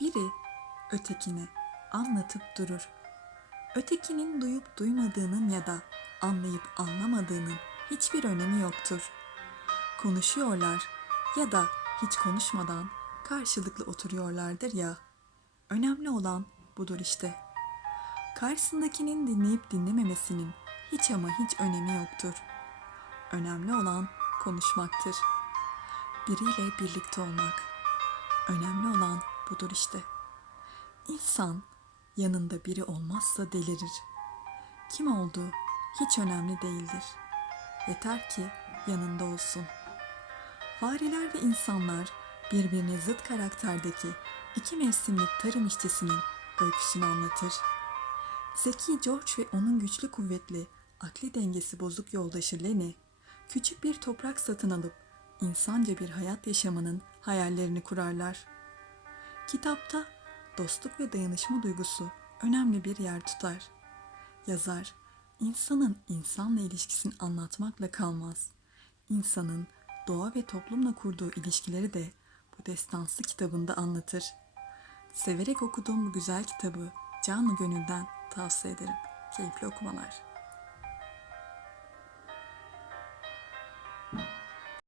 Biri ötekine anlatıp durur. Ötekinin duyup duymadığının ya da anlayıp anlamadığının hiçbir önemi yoktur. Konuşuyorlar ya da hiç konuşmadan karşılıklı oturuyorlardır ya. Önemli olan budur işte. Karşısındakinin dinleyip dinlememesinin hiç ama hiç önemi yoktur. Önemli olan konuşmaktır. Biriyle birlikte olmak. Önemli budur işte. İnsan yanında biri olmazsa delirir. Kim olduğu hiç önemli değildir. Yeter ki yanında olsun. Fareler ve insanlar birbirine zıt karakterdeki iki mevsimlik tarım işçisinin öyküsünü anlatır. Zeki George ve onun güçlü kuvvetli, akli dengesi bozuk yoldaşı Lenny, küçük bir toprak satın alıp insanca bir hayat yaşamanın hayallerini kurarlar. Kitapta dostluk ve dayanışma duygusu önemli bir yer tutar. Yazar, insanın insanla ilişkisini anlatmakla kalmaz. İnsanın doğa ve toplumla kurduğu ilişkileri de bu destansı kitabında anlatır. Severek okuduğum bu güzel kitabı canı gönülden tavsiye ederim. Keyifli okumalar.